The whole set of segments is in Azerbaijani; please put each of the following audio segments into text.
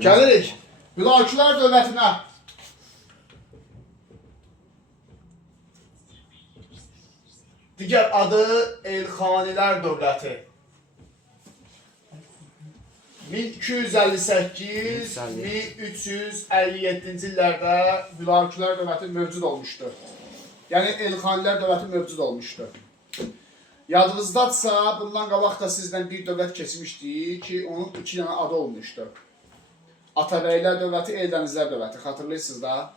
Gəlirik Hülakülər dövlətinə. Digər adı Elxanilər dövləti. 1258-1357-ci illərdə Hülakülər dövləti mövcud olmuşdur. Yəni Elxanilər dövləti mövcud olmuşdur. Yadınızdadsa, bundan qabaq da sizdən bir dövlət keçmişdik ki, onun 2 dənə adı olmuşdu. Atabəylər dövləti, Eldənizlər dövləti, xatırlayırsınız da.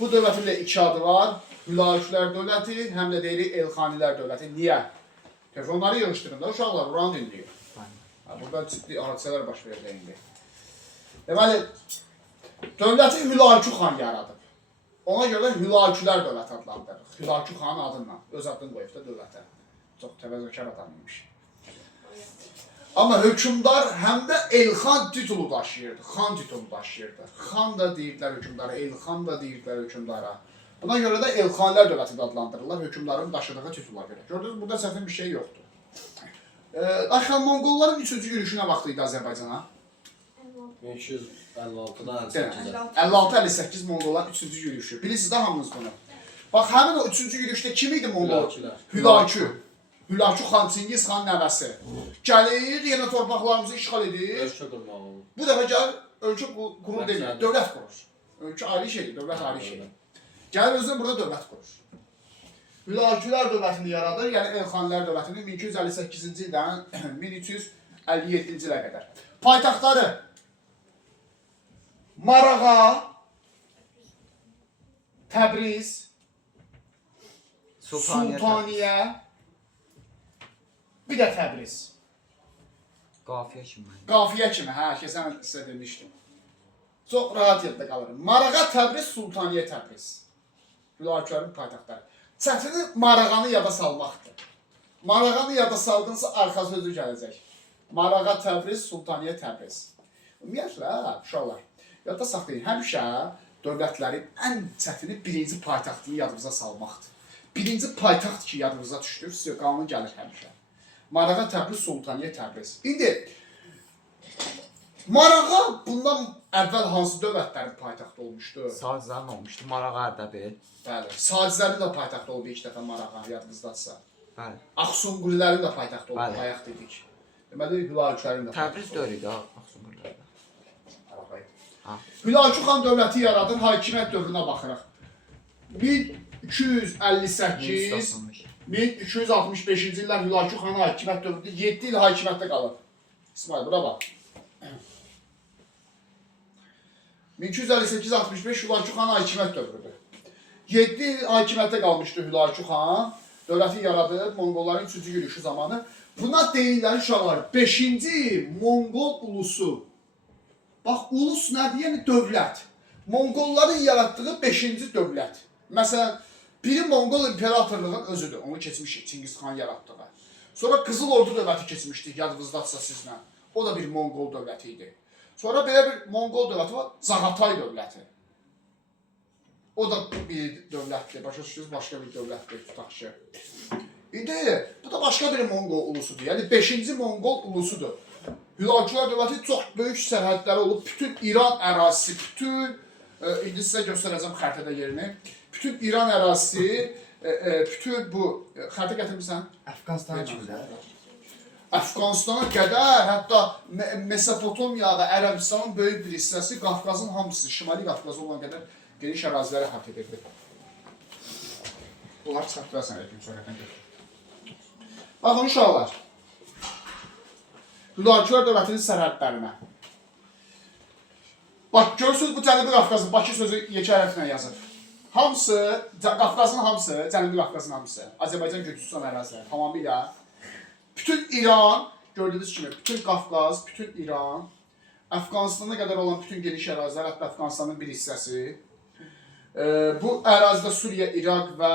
Bu dövlətin də 2 adı var. Hülakülər dövləti, həm də deyirik Elxanilər dövləti. Niyə? Telefonları yığışdırın da, uşaqlar, buranı dinləyir. Burada ciddi hadisələr baş verir indi. Deməli, dövləti Hülakü xan yaradıb. Ona görə Hülakülər dövləti adlandırır. Hülakü xanın adından. Öz adını qoyub da dövlətə. Çox təvəzzökar adam imiş. Amma hökmdar həm də Elxan titulu daşıyırdı. Xan titulu daşıyırdı. Xan da deyirdilər hökmdara, Elxan da deyirdilər hökmdara. Buna görə də Elxanilər dövləti adlandırırlar hökmdarın daşıdığı titula görə. Gördünüz, burada səhvin bir şey yoxdur. Axşam Monqolların 3-cü yürüşünə vaxtı idi Azərbaycana. 1256-dan 56-58 Monqolların 3-cü yürüşü. Bilirsiniz də hamınız bunu. Bax, həmin o 3-cü yürüşdə kim idi Monqol? Hülakü. Hülakü xan, Çingiz xan nəvəsi. Gəlir, yenə torpaqlarımızı işğal edir. Ölkə qurmaq olur. Bu dəfə gəlir, ölkə qurur demir, dövlət qurur. Ölkə ayrı şeydir, dövlət ayrı şeydir. Gəlir özünə burada dövlət qurur. Hülakülər dövlətini yaradır, yəni Elxanilər dövlətini 1258-ci ildən 1357-ci ilə qədər. Paytaxtları Marağa, Təbriz, Sultaniyə, bir də Təbriz. Qafiyə kimi. Qafiyə kimi, hə, keçən sizə demişdim. Çox rahat yerdə qalırım. Marağa, Təbriz, Sultaniyə, Təbriz. Hülakülərin paytaxtları. Çətini Marağanı yada salmaqdır. Marağanı yada saldınsa arxa sözü gələcək. Marağa, Təbriz, Sultaniyə, Təbriz. Ümumiyyətlə, uşaqlar, yadda saxlayın, həmişə dövlətlərin ən çətini birinci paytaxtını yadınıza salmaqdır. Birinci paytaxt ki, yadınıza düşdür, sizə qanun gəlir həmişə. Marağa, Təbriz, Sultaniyə, Təbriz. İndi, Marağa bundan əvvəl hansı dövlətlərin paytaxtı olmuşdu? Sacizlərin olmuşdu, Marağa Ərdəbil. Bəli, Sacizlərin də paytaxtı oldu ilk dəfə Marağa, yadınızdadsa. Bəli. Axsunqurilərin də paytaxtı oldu, Bəli. bayaq dedik. Deməli, Hülakülərin də Təbriz döyürdü, Axsunqurilərdə. Hülakü xan dövləti yaradır, hakimiyyət dövrünə baxırıq. 1258-1265-ci illər Hülakü xanın hakimiyyət dövründə 7 il hakimiyyətdə qalır. İsmail, bura bax. 1258-65 Hülakü xanın hakimiyyət dövrüdür. 7 il hakimiyyətdə qalmışdı Hülakü xan. Dövləti yaradır, Monqolların 3-cü yürüyüşü zamanı. Buna deyirlər uşaqlar, 5-ci Monqol ulusu. Bax, ulus nədir? Yəni dövlət. Monqolların yaratdığı 5-ci dövlət. Məsələn, biri Monqol imperatorluğun özüdür. Onu keçmişik, Çingiz xan yaratdığı. Sonra Qızıl Ordu dövləti keçmişdik, yadınızdadsa sizlə. O da bir Monqol dövləti idi. Sonra belə bir Monqol dövləti var, Zağatay dövləti. O da bir dövlətdir, başa düşürsünüz, başqa bir dövlətdir, tutaq ki. İndi bu da başqa bir Monqol ulusudur. Yəni 5-ci Monqol ulusudur. Hülakülər dövləti çox böyük sərhədləri olub. Bütün İran ərazisi, indi sizə göstərəcəm xəritədə yerini. Bütün İran ərazisi, bütün bu, xəritə gətirmirsən? Əfqanistana kimi. Əfqanistana qədər, hətta Mesopotamiya və Ərəbistanın böyük bir hissəsi, Qafqazın hamısı, Şimali Qafqaz olan qədər geniş əraziləri əhatə edirdi. Bunlar çıxartdırarsan, Əkin, sürətən götür. Baxın, uşaqlar. Hülakülər dövlətinin sərhədlərinə. Bax, görürsünüz bu Cənubi Qafqazın, Bakı sözü yekə hərflə yazır. Hamısı, Qafqazın hamısı, Cənubi Qafqazın hamısı, Azərbaycan Gürcüstan əraziləri tamamilə. Bütün İran, gördüyünüz kimi, bütün Qafqaz, bütün İran, Əfqanistana qədər olan bütün geniş ərazilər, hətta Əfqanistanın bir hissəsi. Bu ərazidə Suriya, İraq və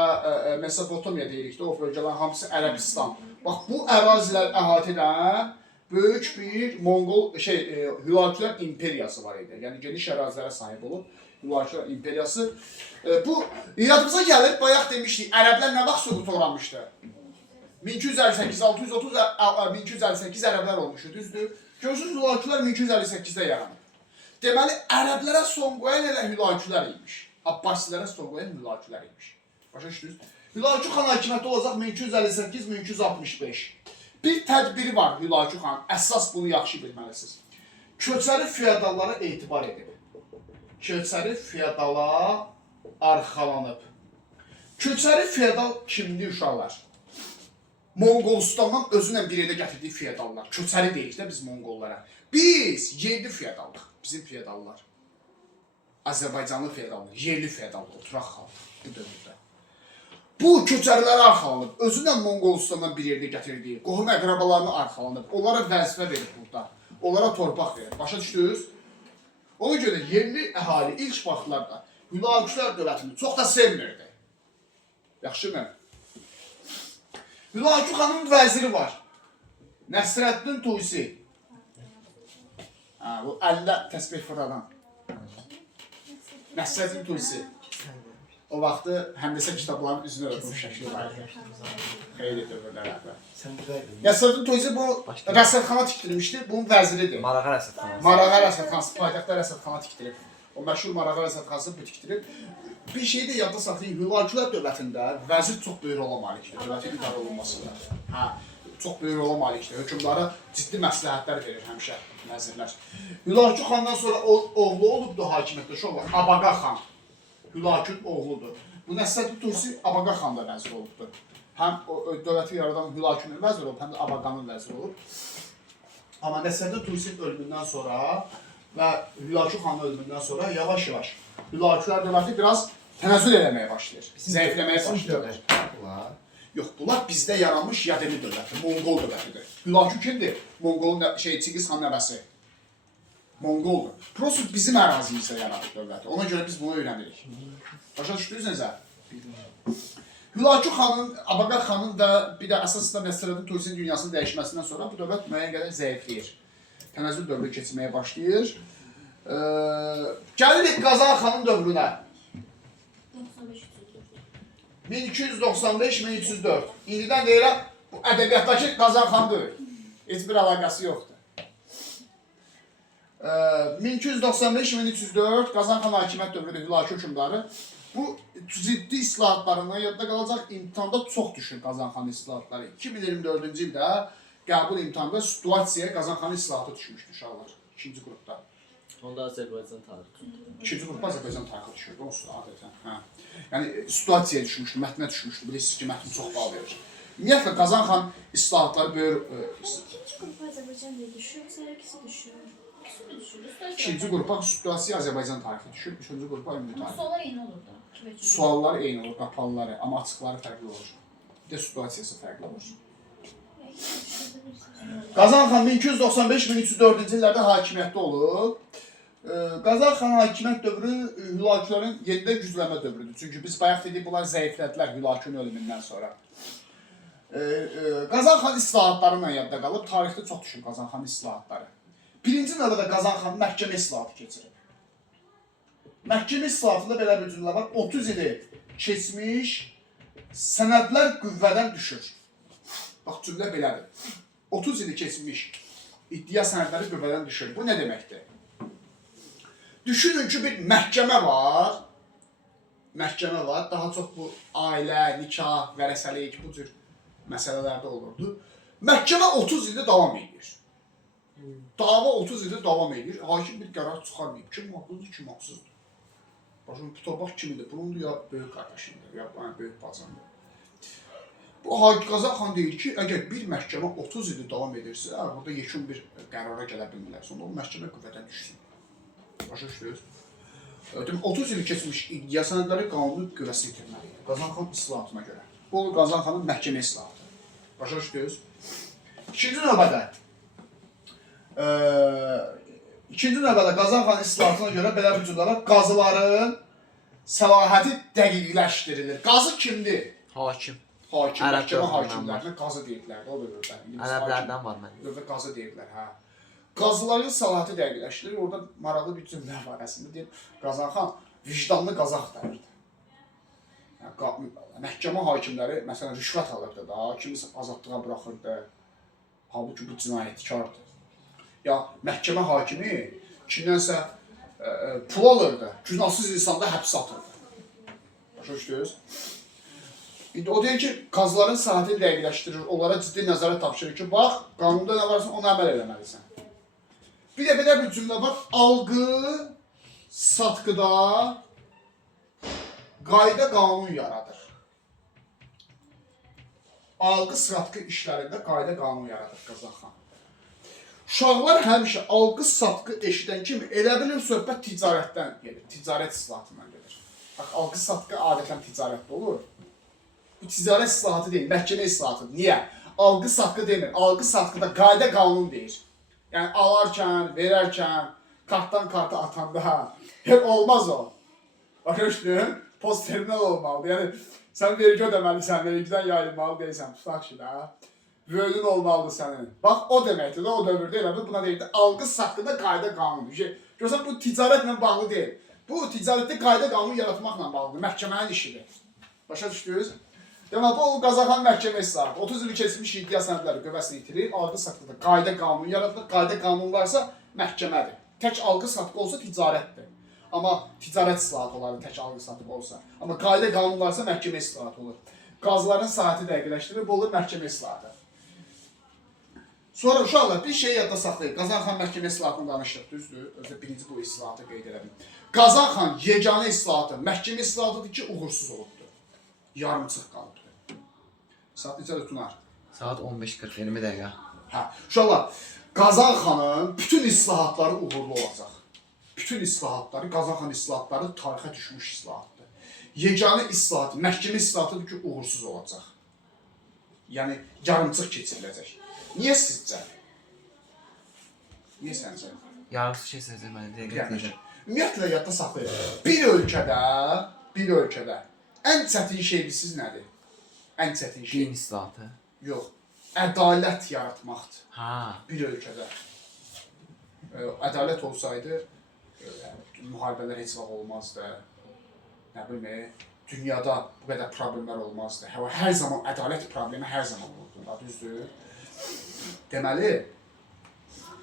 Mesopotamiya deyirik də, o bölgələrin hamısı Ərəbistan. Bax, bu ərazilər əhatə edən böyük bir Monqol, Hülakülər imperiyası var idi. Yəni geniş ərazilərə sahib olub Hülakülər imperiyası. Bu, yadımıza gəlir, bayaq demişdik, ərəblər nə vaxt süquta uğramışdı? 1258-630-1258 ərəblər olmuşdu, düzdür? Görürsünüz, Hülakülər 1258-də yaranıb. Deməli, ərəblərə son qoyan elə hülakülər imiş. Abbasilərə son qoyan hülakülər imiş. Başa düşdünüz? Hülakü xan hakimiyyəti olacaq 1258-1265. Bir tədbiri var Hülakü xan. Əsas bunu yaxşı bilməlisiniz. Köçəri feodallara etibar edib. Köçəri feodala arxalanıb. Köçəri feodal kimdir uşaqlar? Monqolistandan özünlə bir yerdə gətirdiyi feodallar. Köçəri deyirik də biz Monqollara. Biz yerli feodallıq. Bizim feodallar. Azərbaycanlı feodallar. Yerli feodallar. Oturaq xalq bu dövrdə. Bu köçərilərə arxalanıb. Özünlə Monqolistandan bir yerdə gətirdiyi qohum əqrabalarını arxalanıb. Onlara vəzifə verir burada. Onlara torpaq verir. Başa düşdünüz? Ona görə yerli əhali ilk vaxtlarda Hülakülər dövlətini çox da sevmirdi. Yaxşımı? Hülakü xanın vəziri var. Nəsrəddin Tusi. Bu əldə təsbih fırladan. Nəsrəddin Tusi. O vaxtı həmdəsə kitabların üzünə öpülmüş şəkli var idi. Xeyli dövrlərdə. Nəsrəddin Tusi bu rəsədxana tikdirmişdi. Bunun vəziridir. Marağa rəsədxanası. Marağa rəsədxanası, paytaxtda rəsədxana tikdirib. O məşhur Marağa rəsədxanası bu tikdirib. Bir şey də yadda saxlayın, Hülakülər dövlətində vəzir çox böyük rola malikdir, dövlətin idarə olunmasında. Çox böyük rola malikdir. Hökmdara ciddi məsləhətlər verir həmişə vəzirlər. Hülakü xandan sonra oğlu olubdu hakimiyyətdə uşaqlar, Abaqa xan. Hülakün oğludur. Bu Nəsrəddin Tusi Abaqa xan da vəzir olubdur. Həm dövləti yaradan Hülakünün vəzir olub, həm də Abaqanın vəzir olub. Amma Nəsrəddin Tusinin ölümündən sonra və Hülakü xanın ölümündən sonra yavaş-yavaş Hülakülər dövləti biraz tənəzzül eləməyə başlayır, zəifləməyə başlayır. Yox, bunlar bizdə yaranmış Yademi dövləti, Monqol dövlətidir. Hülakü kimdir? Monqolun Çingiz xan nəvəsi. Monqoldur. Prosto bizim ərazimizdə yaranır dövləti. Ona görə biz bunu öyrənirik. Başa düşdünüz necə? Hülakü xanın, Abaqa xanın da bir də əsasında Nəsrəddin Tusinin dünyasının dəyişməsindən sonra bu dövlət müəyyən qədər zəifləyir. Tənəzzül dövrü keçirməyə başlayır. Gəlirik Qazan xanın dövrünə. 1295-1304. İndidən deyirəm, bu ədəbiyyatdakı Qazan xan deyil. Heç bir əlaqəsi yoxdur. 1295-1304 Qazan xan hakimiyyət dövründə Hülakü hökmdarı. Bu ciddi islahatlarından yadda qalacaq, imtihanda çox düşür Qazan xanın islahatları. 2024-cü ildə qəbul imtihanda situasiyaya Qazan xanın islahatı düşmüşdür uşaqlar. İkinci qrupda. Onda Azərbaycan tarixi. İkinci qrupda Azərbaycan tarixi düşürdü, onsuz adətən. Yəni, situasiyaya düşmüşdü, mətnə düşmüşdü. Bilirsiniz ki, mətn çox bal verir. Ümumiyyətlə, Qazan xan islahatları böyür... İkinci qrupa Azərbaycan deyə düşür, sonra ikisi düşür. İkisi mi düşür? İkinci qrupa situasiya Azərbaycan tarixi düşür, üçüncü qrupa ümumi Amma tarixi. suallar eyni olur da. Suallar eyni olur, qapalıları, amma açıqları fərqli olur. Bir də situasiyası fərqli olur. Qazan xan 1295-1304-cü illərdə hakimiyyətdə olub. Qazan xan hakimiyyət dövrü Hülakülərin yenidən güclənmə dövrüdür. Çünki biz bayaq dedik, bunlar zəiflədilər Hülakünün ölümündən sonra. Qazan xan islahatlarıyla yadda qalıb, tarixdə çox düşür Qazan xan islahatları. Birinci növbədə Qazan xan məhkəmə islahatı keçirib. Məhkəmə islahatında belə bir cümlə var, 30 ili keçmiş, sənədlər qüvvədən düşür. Bax, cümlə belədir. 30 ili keçmiş, iddia sənədləri qüvvədən düşür. Bu nə deməkdir? Düşünün ki, bir məhkəmə var. Məhkəmə var. Daha çox bu ailə, nikah, vərəsəlik, bu cür məsələlərdə olurdu. Məhkəmə 30 ildə davam edir. Dava 30 ildə davam edir. Hakim bir qərar çıxarmayıb. Kim haqlıdır, kim haqsızdır. Başım, bu torpaq kimidir? Bunundur ya böyük qardaşımdır, ya böyük bacamdır. Bu Qazan xan deyir ki, əgər bir məhkəmə 30 ildə davam edirsə, burada yekun bir qərara gələ bilmirlər. Sonra o məhkəmə qüvvədən düşsün. Başa düşdünüz? 30 il keçmiş iddia sənədləri qanuni qüvvəsi itirməliydi. Qazan xan islahatına görə. Bu Qazan xanın məhkəmə islahatı. Başa düşdünüz? İkinci növbədə Qazan xan islahatına görə belə bir cümlə var. Qazıların səlahiyyəti dəqiqləşdirilir. Qazı kimdir? Hakim. Hakim, məhkəmə hakimlərinə qazı deyirlər. O dövrdə. Ərəblərdən var mənim. Dövrdə qazı deyirlər, hə. Qazıların səlahiyyəti dəqiqləşdirilir. Orada maraqlı bir cümlə var əslində. Deyir, Qazan xan vicdanlı qazı axtarırdı. Məhkəmə hakimləri, məsələn, rüşvət alırdı da, kimisə azadlığa buraxırdı. Halbuki bu cinayətkardır. Ya, məhkəmə hakimi kimdənsə pul alırdı. Günahsız insanda həbs atırdı. Başa düşdünüz? İndi o deyir ki, qazların saatini dəqiqləşdirir, onlara ciddi nəzarət tapşırır ki, bax, qanunda nə varsa ona əməl eləməlisən. Bir də belə bir cümlə var, algı, satqıda qayda qanun yaradır. Algı, satqı işlərində qayda qanun yaradır Qazanxan. Uşaqlar həmişə algı, satqı eşidən kimi elə bilir söhbət ticarətdən gedir, ticarət islahatından gedir. Bax, algı, satqı adətən ticarətdə olur. Bu ticarət islahatı deyil, məhkəmə islahatıdır. Niyə? Algı, satqı demir. Algı, satqıda qayda qanun deyir. Yəni, alarkən, verərkən, kartdan karta atanda, olmaz o. Başa düşdün? Post terminal olmalıdır. Yəni, sən vergi ödəməlisən, vergiden yayılmalı deyilsən, tutaq ki da. Völün olmalıdır sənin. Bax, o deməkdir də, o dövrdə elədir. Buna deyir də, algı, satqıda qayda qanundur. Görürsən, bu ticarətlə bağlı deyil. Bu, ticarətdə qayda qanun yaratmaqla bağlıdır. Məhkəmənin işidir. Başa düşdünüz? Deməli, bu Qazanxan məhkəmə islahatı. 30 il keçmiş iddia sənədləri qüvvəsini itirir, algı satqıda qayda qanun yaradılır. Qayda qanun varsa məhkəmədir. Tək algı satqı olsa ticarətdir. Amma ticarət islahatı olar, tək algı satqı olsa. Amma qayda qanun varsa məhkəmə islahatı olur. Qazların saati dəqiqləşdirir, bu olur məhkəmə islahatı. Sonra uşaqlar bir şey yadda saxlayın. Qazanxan məhkəmə islahatını danışdıq, düzdür? Özdə birinci bu islahatı qeyd elədim. Qazanxan yeganə islahatı, məhkəmə islahatıdır ki, uğursuz olubdur. Yarımçıq qalıbdır. Saat necədir Tunar? Saat 15:40, 20 dəqiqə. Hə, uşaqlar, Qazanxanın bütün islahatları uğurlu olacaq. Bütün islahatları, Qazanxan islahatları tarixə düşmüş islahatdır. Yeganə islahatı, məhkəmə islahatıdır ki, uğursuz olacaq. Yəni, yarımçıq keçiriləcək. Niyə sizcə? Niyə səncə? Yarısı şey sözü mənə dəqiqət deyəcəm. Ümumiyyətlə, yadda saxlayın. Bir ölkədə ən çətin şey siz nədir? Ən çətin şey. Din islahatı. Yox, ədalət yaratmaqdır. Ha. Bir ölkədə. Ədalət olsaydı, müharibələr heç vaxt olmazdı. Nə bilim, dünyada bu qədər problemlər olmazdı. Hər zaman ədalət problemi hər zaman olurdu, düzdür? Deməli,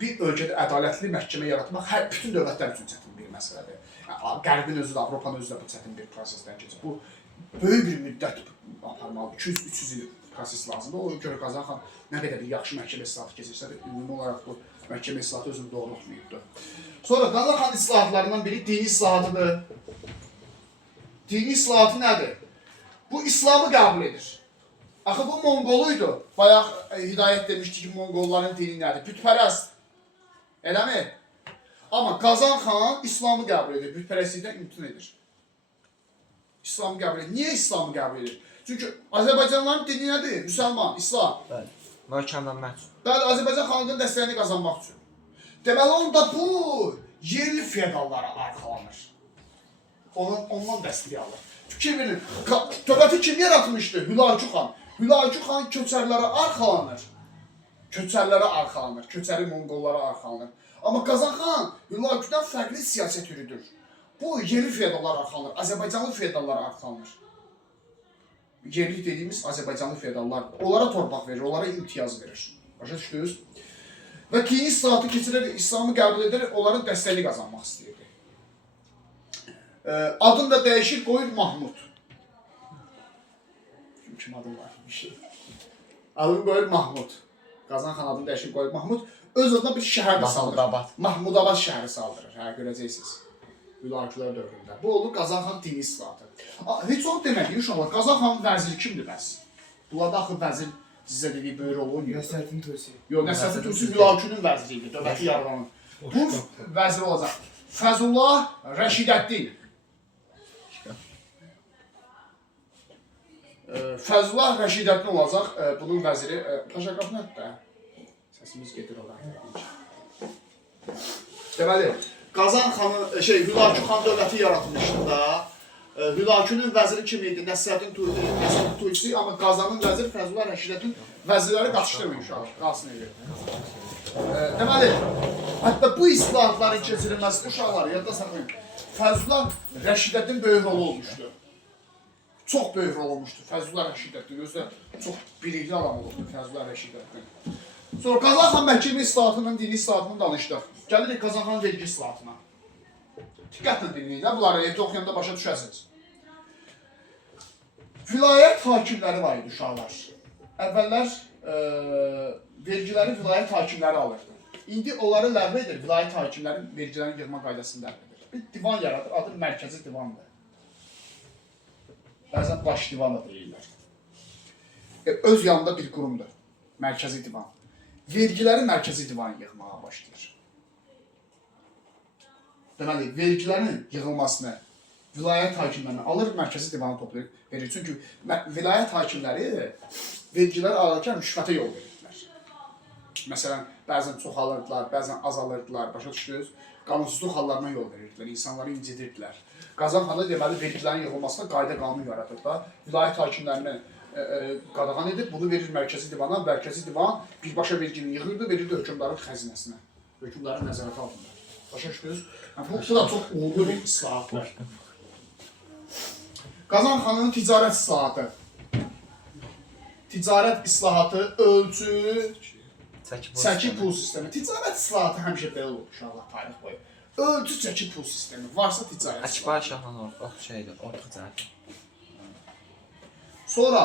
bir ölkədə ədalətli məhkəmə yaratmaq bütün dövlətlər üçün çətin bir məsələdir. Qərbin özü də, Avropanın özü də bu çətin bir prosesdən keçir. Bu, böyük bir müddət aparmalı, 200-300 il proses lazımdır. O görə Qazanxan nə qədər bir yaxşı məhkəmə islahatı keçirsə də, ümumi olaraq bu məhkəmə islahatı özünü doğrultmayıbdır. Sonra Qazanxan islahatlarından biri dini islahatıdır. Dini islahatı nədir? Bu İslamı qəbul edir. Axı bu Monqoluydu. Bayaq Hidayət demişdi ki, Monqolların dini nədir? Bütpərəst. Eləmi? Amma Qazanxan İslamı qəbul edir, bütpərəstlikdən imtina edir. İslamı qəbul edir. Niyə İslamı qəbul edir? Çünki Azərbaycanlıların dini nədir? Müsəlman, İslam. Bəli. Möhkəmdən məhsul. Bəli, Azərbaycan xalqının dəstəyini qazanmaq üçün. Deməli, onda bu yerli feodallara arxalanır. Ondan dəstək alır. Fikir verin, dövləti kim yaratmışdı? Hülakü xan. Hülakü xan köçərlərə arxalanır. Köçəri Monqollara arxalanır. Amma Qazanxan Hülaküdən fərqli siyasət yürüdür. Bu yerli feodallar arxalanır, Azərbaycanlı feodallar arxalanır. Yerli dediyimiz Azərbaycanlı feodallar. Onlara torpaq verir, onlara imtiyaz verir. Başa düşdünüz? Və dini islahatı keçirərək İslamı qəbul edərək onların dəstəyini qazanmaq istəyirdi. Adını da dəyişir, qoyur Mahmud. Kim adım var? Bir şey. Adını qoyur Mahmud. Qazanxan adını dəyişir, qoyur Mahmud. Öz adına bir şəhər də saldırır. Mahmudabad şəhəri saldırır. Görəcəksiniz. Hülakülər dövründə. Bu olur Qazanxan dini islahatı. Heç onu deməkdir, uşaqlar. Qazanxanın vəziri kimdir bəs? Bunlarda axı vəzir sizə dediyi böyük rol oynayır. Nəsrəddin Tusi. Yox, Nəsrəddin Tusi Hülakünün vəziri idi, dövləti yaradanın. Bu vəzir olacaq. Fəzullah Rəşidəddin. Fəzullah Rəşidəddin olacaq, bunun vəziri. Taşaqraf nədir də? Səsimiz gedir olar. Deməli, Qazanxanın, Hülakü xan dövləti yaratmışdı da. Hülakünün vəziri kim idi? Nəsrəddin Tusi, amma Qazanın vəziri Fəzullah Rəşidəddin vəzirləri qaçışdırmayın uşaq, qalsın edir. Deməli, hətta bu islahatların keçirilməsi uşaqları yadda saxlayın. Fəzullah Rəşidəddin böyük rolu olmuşdu. Çox böyük rol olmuşdu Fəzullah Rəşidəddin. Özdə çox bilikli adam olubdu Fəzullah Rəşidəddin. Sonra Qazanxan məhkəmə islahatının, dini islahatını danışdıq. Gəlirik Qazanxan vergi islahatına. Diqqətlə dinləyin də, bunları evdə oxuyanda başa düşəsiniz. Vilayət hakimləri var idi uşaqlar. Əvvəllər vergiləri vilayət hakimləri alırdı. İndi onları ləğv edir, vilayət hakimləri vergilərin yığma qaydasını ləğv edir. Bir divan yaradır, adı mərkəzi divandır. Bəzən baş divan da deyirlər. Öz yanında bir qurumdur, mərkəzi divan. Vergiləri mərkəzi divan yığmağa başlayır. Deməli, vergilərin yığılmasını vilayət hakimlərini alır, mərkəzi divana toplayır, verir. Çünki vilayət hakimləri vergiləri alırkən rüşvətə yol verirdilər. Məsələn, bəzən çox alırdılar, bəzən az alırdılar, başa düşdünüz? Qanunsuzluq hallarına yol verirdilər, insanları incidirdilər. Qazanxanda deməli, vergilərin yığılmasına qayda qanun yaradırlar. Vilayət hakimlərini qadağan edib, bunu verir mərkəzi divana, mərkəzi divan birbaşa vergini yığırdı, verirdi hökümdarın xəzinəsinə, hökümdarın nəzarəti altında. Başa düşdünüz? Bu da çox uğurlu bir islahatdır. Qazanxanın ticarət islahatı. Ticarət islahatı, ölçü, çəki pul sistemi. Ticarət islahatı həmişə belə olur uşaqlar tarix boyu. Ölçü çəki pul sistemi. Varsa ticarət islahatı. Əkbar şahlan orta ticarət. Sonra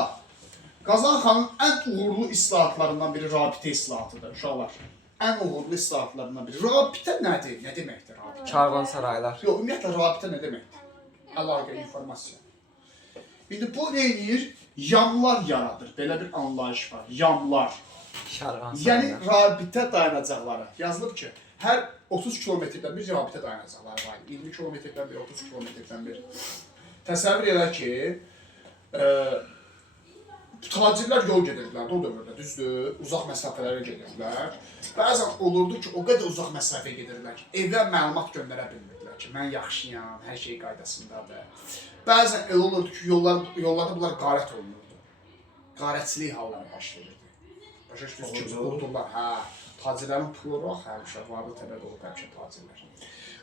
Qazanxanın ən uğurlu islahatlarından biri rabitə islahatıdır uşaqlar. Ən uğurlu islahatlarından biri. Rabitə nədir? Nə deməkdir rabitə? Karvansaraylar. Yox, ümumiyyətlə rabitə nə deməkdir? Əlaqə, informasiya. İndi bu nə edir? Yamlar yaradır. Belə bir anlayış var. Yamlar. Yəni rabitə dayanacaqları. Yazılıb ki, hər 30 kilometrdən bir rabitə dayanacaqları var. 20 kilometrdən bir, 30 kilometrdən bir. Təsəvvür elə ki, tacirlər yol gedirdilər o dövrdə, düzdür, uzaq məsafələrə gedirdilər. Bəzən olurdu ki, o qədər uzaq məsafə gedirdilər ki, evə məlumat göndərə bilmirdilər ki, mən yaxşıyam, hər şey qaydasındadır. Bəzən elə olurdu ki, yollarda bunlar qarət olunurdu. Qarətçilik halları baş verirdi. Başa düşdünüz ki, qurdular, hə, tacirlərin pulu var, həmişə varlı təbəd olub həmişə tacirlər.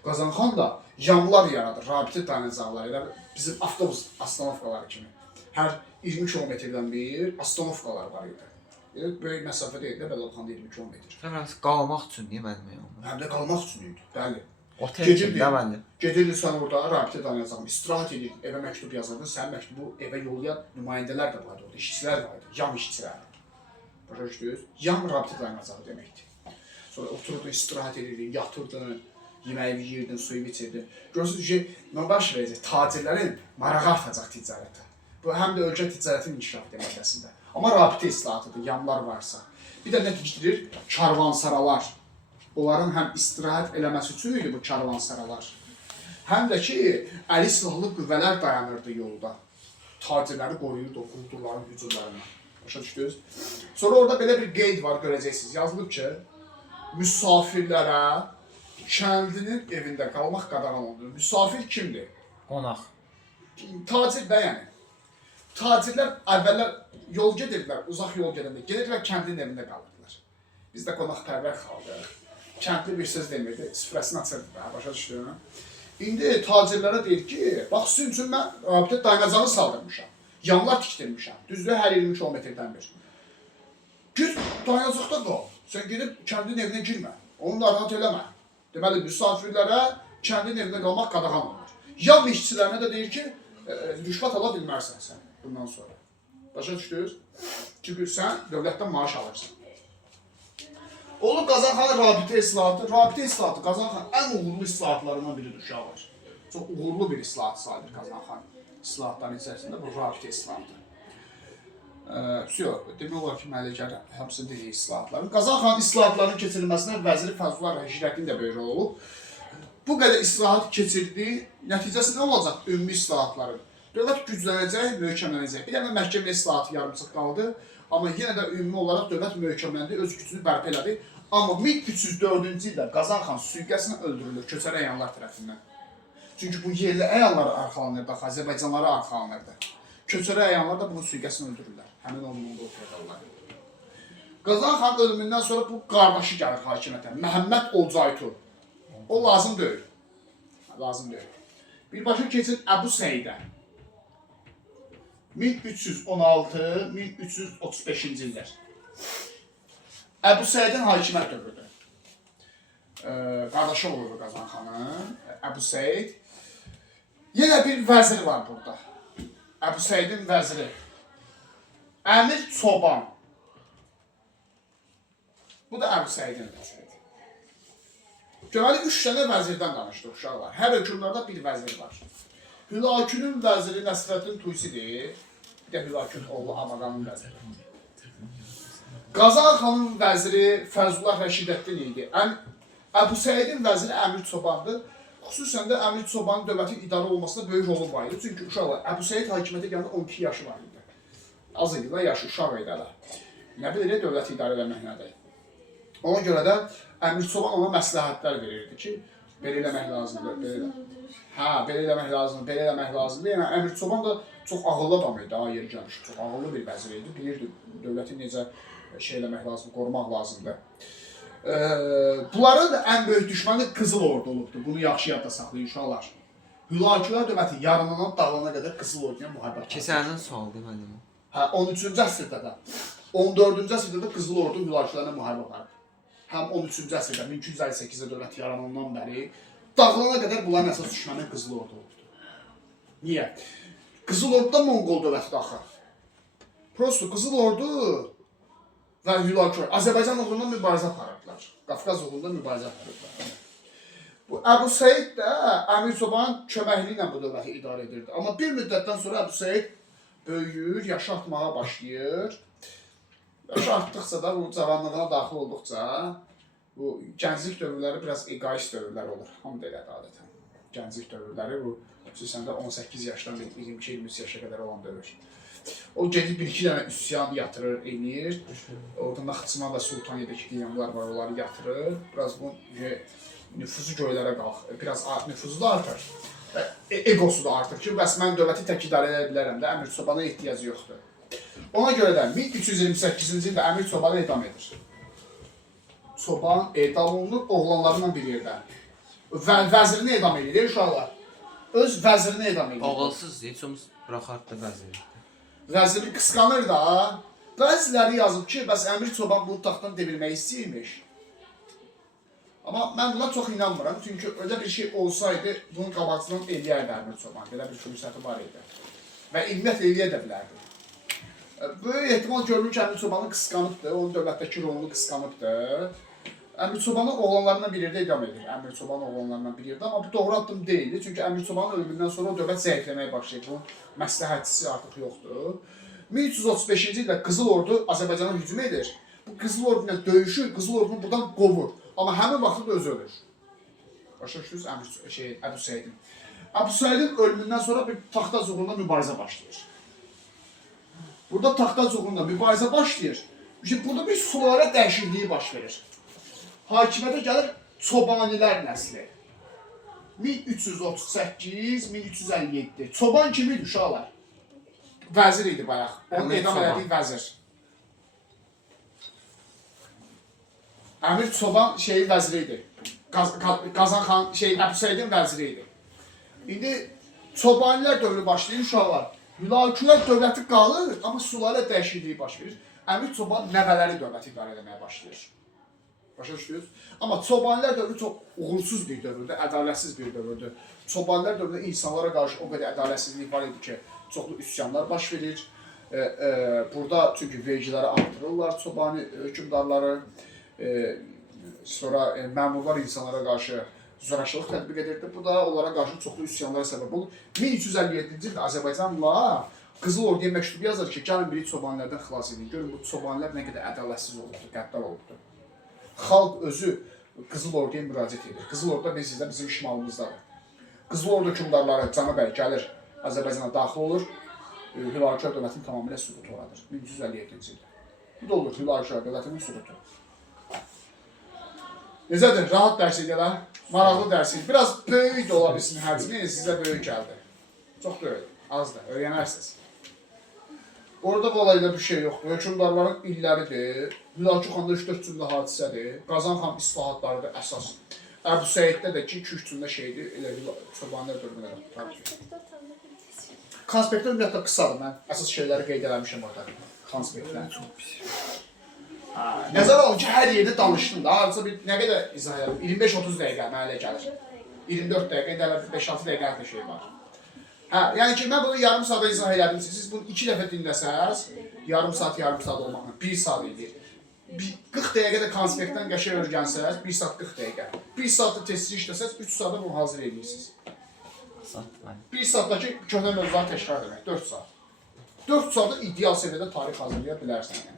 Qazanxan da yamlar yaradır, rabitə dayanacaqları, elə bizim avtobus astanovkaları kimi. Hər 20 kilometrdən bir astanovkalar var idi. Böyük məsafə deyil də, Bəlabxanda 20 kilometr. Sən qalmaq üçün niyə mənim yanımda? Həm də qalmaq üçün idi, bəli. Otel kimi də mənim. Gedirdin sən orada rabitə dayanacaqım, istirahət edirdin, evə məktub yazırdın, sənin məktubu evə yollayan nümayəndələr də vardı orada, işçilər vardı, yam işçilər. Başa düşdünüz? Yam rabitə dayanacağı deməkdir. Sonra oturdun, istirahət edirdin, yatırdın, yeməyi yeyirdin, suyu içirdin. Görürsünüz ki, nə baş verəcək? Tacirlərin marağı artacaq ticarətə. Bu həm də ölkə ticarətin inkişafı deməkəsində. Amma rabitə islahatıdır, yamlar varsa. Bir də nə tikdirir? Karvansaralar. Onların həm istirahət eləməsi üçün idi bu karvansaralar. Həm də ki, əli silahlı qüvvələr dayanırdı yolda. Tacirləri qoruyurdu o quldurların hücumlarına. Başa düşdünüz? Sonra orada belə bir qeyd var, görəcəksiniz. Yazılıb ki, müsafirlərə kəndinin evində qalmaq qadağan olunur. Müsafir kimdir? Qonaq. Tacir də yəni. Tacirlər əvvəllər yol gedirdilər, uzaq yol gedəndə, gedirdilər kəndin evində qalırdılar. Biz də qonaqpərvər xalqıq. Kəndli bir söz demirdi, süfrəsini açırdı da, başa düşdün. İndi tacirlərə deyir ki, bax sizin üçün mən rabitə dayanacağı saldırmışam. Yanlar tikdirmişəm, düzdür, hər 20 kilometrdən bir. Git dayanacaqda qal, sən gedib kəndin evinə girmə, onu narahat eləmə. Deməli, müsafirlərə kəndin evində qalmaq qadağan olunur. Yan işçilərinə də deyir ki, rüşvət ala bilmərsən sən bundan sonra. Başa düşdünüz? Çünki sən dövlətdən maaş alırsan. Olur Qazanxanın rabitə islahatı. Rabitə islahatı Qazanxanın ən uğurlu islahatlarından biridir uşaqlar. Çox uğurlu bir islahat sayılır Qazanxan islahatların içərisində bu rabitə islahatı. Demək olar ki, müəllimlər hamısı dedik islahatların. Qazanxanın islahatlarının keçirilməsinə vəziri Fəzlullah Rəşidəddin də böyrə olub. Bu qədər islahat keçirdiyi nəticəsi nə olacaq ümumi islahatların? Dövlət güclənəcək, möhkəmlənəcək. Bir dənə məhkəmə islahatı yarımçıq qaldı. Amma yenə də ümumi olaraq dövlət möhkəmləndi, öz gücünü bərpa elədi. Amma 1304-cü ildə Qazanxan sui-qəsdlə öldürülür köçəri əyanlar tərəfindən. Çünki bu yerli əyanlar arxalanırdı, Azərbaycanlara arxalanırdı. Köçəri əyanlar da bunu sui-qəsdlə öldürürlər. Həmin olumunda otururlar. Qazanxan ölümündən sonra bu qardaşı gəlir hakimiyyətə, Məhəmməd Olcaytu. O lazım deyil. Lazım deyil. Birbaşa keçir Əbu Səidə. 1316-1335-ci illər. Əbu Səidin hakimiyyət dövrüdür. qardaşı olurdu Qazan xanın, Əbu Səid. Yenə bir vəziri var burada. Əbu Səidin vəziri. Əmir Çoban. Bu da Əbu Səidin vəziridir. Deməli, 3 dənə vəzirdən danışdıq uşaqlar. Hər hökmdarda bir vəzir var. Hülakünün vəziri Nəsrəddin Tusidir. Bir də Hülakün oğlu Amaqanın vəziri. Qazan xanın vəziri Fəzullah Rəşidəddin idi. Əbu Səidin vəziri Əmir Çobandır. Xüsusən də Əmir Çobanın dövlətin idarə olmasında böyük rolu var idi. Çünki uşaqlar, Əbu Səid hakimiyyətə gələndə 12 yaşı var idi. Az idi da yaşı, uşaq idi hələ. Nə bilir, dövləti idarə eləmək nədir? Ona görə də Əmir Çoban ona məsləhətlər verirdi ki, belə eləmək lazımdır, belə eləmək lazımdır, belə eləmək lazımdır. Yəni Əmir Çoban da çox ağıllı adam idi, yeri gəlmiş, çox ağıllı bir vəzir idi. Bilirdi dövləti necə şey eləmək lazımdır, qorumaq lazımdır. Bunların ən böyük düşmanı Qızıl Ordu olubdur. Bunu yaxşı yadda saxlayın uşaqlar. Hülakülər dövləti yarınadan dağılana qədər Qızıl Orduya müharibə apardı. Keçənin sualdır mənim. 13-cü əsrdə də, 14-cü əsrdə də Qızıl Ordu hülakülərlə müharibə apardı. Həm 13-cü əsrdə, 1258-də dövlət yaranandan bəri dağılana qədər bunların əsas düşməni Qızıl Ordu olubdur. Niyə? Qızıl Orduda Monqol dövləti daxil. Prosto Qızıl Ordu və hülakülər Azərbaycan uğrunda mübarizə aparırdılar. Qafqaz uğrunda mübarizə aparırdılar. Bu Əbu Səid də Əmir Çobanın köməkliyi ilə bu dövləti idarə edirdi. Amma bir müddətdən sonra Əbu Səid böyüyür, yaşı artmağa başlayır. Yaşı artdıqca da, bu cavanlığına daxil olduqca bu gənclik dövrləri biraz egoist dövrlər olur. Hamı da elədir adətən. Gənclik dövrləri bu xüsusən də 18 yaşdan 22-23 yaşa qədər olan dövr. O gedib bir-iki dənə üsyan yatırır, eləyir. Orada Naxçıvan və Sultaniyədəki qiyamlar var, onları yatırır. Biraz bu nüfuzu göylərə qalxır, biraz nüfuzu da artır. Egosu da artır ki, bəs mən dövləti tək idarə edə bilərəm də, Əmir Çobana ehtiyacı yoxdur. Ona görə də 1328-ci ildə Əmir Çobanı edam edir. Çoban edam olunur, oğlanlarından bir yerdə. Vəzirini edam edir, uşaqlar. Öz vəzirini edam edir. Oğulsuz heç olmaz buraxardı vəziri. Vəziri qısqanır da. Bəziləri yazıb ki, bəs Əmir Çoban bunu taxtdan devirmək istəyirmiş. Amma mən buna çox inanmıram, çünki öyle bir şey olsaydı bunun qabaqcılığını eləyərdi Əmir Çoban. Belə bir fürsəti var idi. Və ilmiyyət eləyə də bilərdi. Böyük ehtimal görülür ki, Əmir Çobanı qısqanıbdır, onun dövlətdəki rolunu qısqanıbdır. Əmir Çobanı oğlanlarından bir yerdə idam edir. Əmir Çobanı oğlanlarından bir yerdə, amma bu doğru addım deyildi. Çünki Əmir Çobanın ölümündən sonra o dövlət zəifləməyə başlayır. Bunun məsləhətçisi artıq yoxdur. 1335-ci ildə Qızıl Ordu Azərbaycana hücum edir. Bu Qızıl Ordu ilə döyüşür, Qızıl Ordunu buradan qovur. Amma həmin vaxtda özü ölür. Başa düşdünüz Əbu Səidin. Əbu Səidin ölümündən sonra bir taxtac uğrunda mübarizə başlayır. Burada taxtac uğrunda mübarizə başlayır. Burada bir sülalə dəyişikliyi baş verir. Hakimiyyətə gəlir Çobanilər nəsli. 1338-1357. Çoban kim idi uşaqlar? Vəzir idi bayaq. Onun edam elədiyi vəzir. Əmir Çoban vəziri idi. Qazan xan Əbu Səidin vəziri idi. İndi Çobanilər dövrü başlayır uşaqlar. Hülakülər dövləti qalır, amma sülalə dəyişikliyi baş verir. Əmir Çoban nəvələri dövləti idarə etməyə başlayır. Başa düşdünüz? Amma Çobanilər dövrü çox uğursuz bir dövrdür, ədalətsiz bir dövrdür. Çobanilər dövründə insanlara qarşı o qədər ədalətsizlik var idi ki, çoxlu üsyanlar baş verir. Burada çünki vergiləri artırırlar Çobani hökmdarları. Sonra məmurlar insanlara qarşı zorakılıq tətbiq edirdi. Bu da onlara qarşı çoxlu üsyanlara səbəb olur. 1357-ci ildə Azərbaycanla Qızıl Orduya məktub yazır ki, gəlin biri Çobanlərdən xilas edin. Görün bu Çobanilər nə qədər ədalətsiz olubdur, qəddar olubdur. Xalq özü Qızıl Orduya müraciət edir. Qızıl Ordu bizdə bizim şimalımızdadır. Qızıl Ordu hökmdarları Canı bəy gəlir Azərbaycana daxil olur. Hülakülər dövlətinin tamamilə süqutu oradır. 1357-ci ildə. Bu da olur Hülakülər dövlətinin süqutu. Necədir? Rahat dərs edələr. Maraqlı dərs edələr. Biraz böyük də ola bilsin həcmi, sizə böyük gəldi. Çox böyük, az da, öyrənərsiniz. Orada bu olayda bir şey yoxdur. Hökmdarların illəridir. Hülakü xanda 3-4 cümlə hadisədir. Qazan xan islahatlarıdır əsas. Əbu Səiddə də 2-3 cümlə şeydir. Elə Çobanilər dövründə də. Konspektdə ümumiyyətlə qısadır. Mən əsas şeyləri qeyd eləmişəm orada. Konspektdə. Nəzərə alın ki, hər yerdə danışdım da. Hardasa bir nə qədər izah edirəm? 25-30 dəqiqə mənə elə gəlir. 24 dəqiqə, dələ 5-6 dəqiqə bir şey var. Hə, yəni ki, mən bunu yarım saata izah elədim. Siz bunu 2 dəfə dinləsəz, yarım saat olmaqla 1 saat edir. 40 dəqiqə də konspektdən qəşəng öyrənsəz, 1 saat 40 dəqiqə. 1 saatda testi işləsəz, 3 saata bunu hazır edirsiniz. 1 saatdakı köhnə mövzuları təkrar etmək, 4 saat. 4 saatda ideal səviyyədə tarix hazırlaya bilərsən yəni.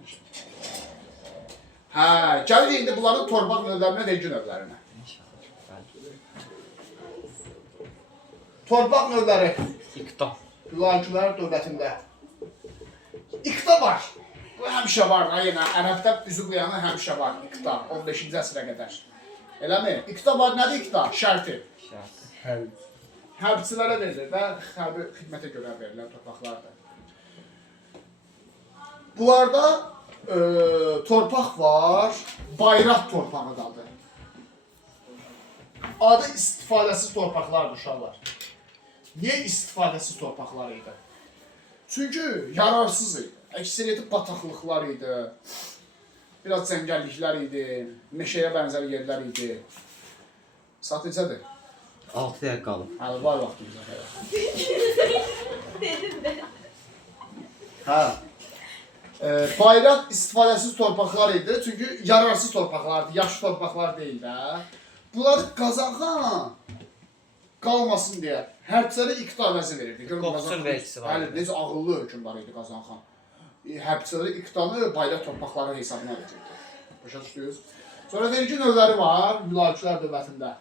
Hə, gəlir indi bunların torpaq növlərinə, vergi növlərinə. Torpaq növləri. İqta. Mülayimlər dövlətində. İqta var. Bu həmişə var da yenə. Ərəbdən üzü bu yana həmişə var. İqta. 15-ci əsrə qədər. Eləmi? İqta var. Nədir İqta? Şərti. Hərbçilərə verilir və hərbi xidmətə görə verilən torpaqlardır. Bunlarda torpaq var. Bayraq torpağı dadır. Adı istifadəsiz torpaqlardır uşaqlar. Niyə istifadəsiz torpaqlar idi? Çünki yararsız idi. Əksəriyyəti bataqlıqlar idi. Biraz cəngəlliklər idi. Meşəyə bənzər yerlər idi. Saat necədir? 6 dəqiqə qalıb. Hələ var vaxtımıza qədər. Dedim də. Hə. Bayraq istifadəsiz torpaqlar idi. Çünki yararsız torpaqlardı. Yaxşı torpaqlar deyil də. Bunları Qazanxan qalmasın deyə hərbçilərə iqta əvəzi verirdi. Qopçur vergisi var. Bəli, necə ağıllı hökmdar idi Qazanxan. Hərbçilərə iqtanı bayraq torpaqları hesabına verirdi. Başa düşdünüz? Sonra vergi növləri var mülayimlər dövlətində.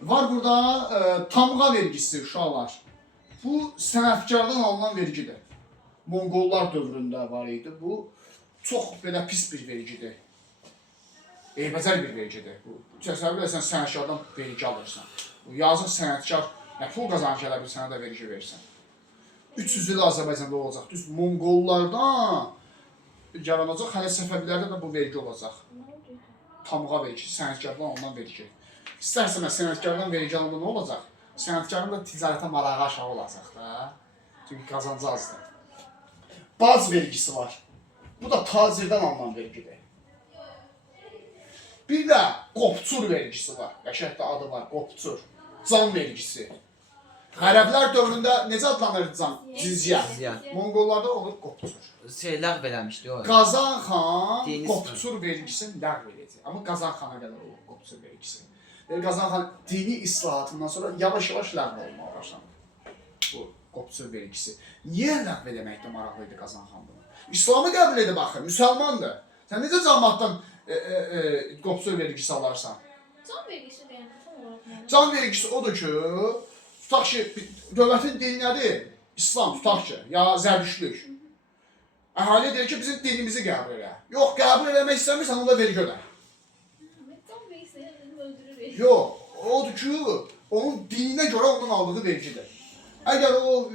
Var burada tamğa vergisi uşaqlar. Bu sənətkardan alınan vergidir. Monqollar dövründə var idi. Bu çox belə pis bir vergidir. Eybəcər bir vergidir. Təsəvvür edirsən, sənətkardan vergi alırsan. Yazıq sənətkar pul qazanır ki, elə bir sənə də vergi verirsən. 300 il Azərbaycanda olacaq. Düz Monqollardan yaranacaq, hələ Səfəvilərdə də bu vergi olacaq. Tamğa vergi, sənətkardan alınan vergi. İstərsən, sənətkardan vergi alında nə olacaq? Sənətkarın da ticarətə marağı aşağı olacaq da. Çünki qazancı azdır. Baz vergisi var. Bu da tacirdən alınan vergidir. Bir də qopçur vergisi var. Qəşəng də adı var, qopçur. Can vergisi. Ərəblər dövründə necə adlanır can? Cizyə. Monqollarda olur qopçur. Ləğv eləmişdi o. Qazanxan qopçur vergisini ləğv edəcək. Amma Qazanxana qədər olur qopçur vergisi. Qazanxan dini islahatından sonra yavaş-yavaş ləğv olmağa başlanır. Bu qopçur vergisi. Niyə ləğv eləməkdə maraqlı idi Qazanxan bunu? İslamı qəbul edib axı, müsəlmandır. Sən necə cəmaatdan qopçur vergisi alarsan? Can vergisi deyən tam olaraq nə? Can vergisi odur ki, tutaq ki, dövlətin dini nədir? İslam tutaq ki, ya zərdüştlük. Əhali deyir ki, bizim dinimizi qəbul elə. Yox, qəbul eləmək istəmirsən, onda vergi ödə. Can vergisi deyən öldürür. Yox, odur ki, onun dininə görə ondan aldığı vergidir. Əgər o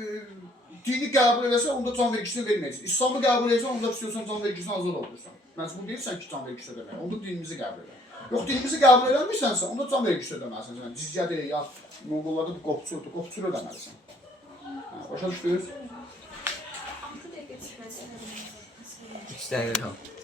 dini qəbul eləsə, onda can vergisini verməyəcək. İslamı qəbul eləsə, onda istəyirsən can vergisini azad olursan. Məcbur deyirsən ki, can vergisi ödəmək, onda dinimizi qəbul elə. Yox, dinimizi qəbul eləmirsənsə, onda can vergisi ödəməlisən. Cizyədir, ya Monqollarda bu qopçurdur, qopçur ödəməlisən. Başa düşdünüz? 3 dəqiqə qalıb.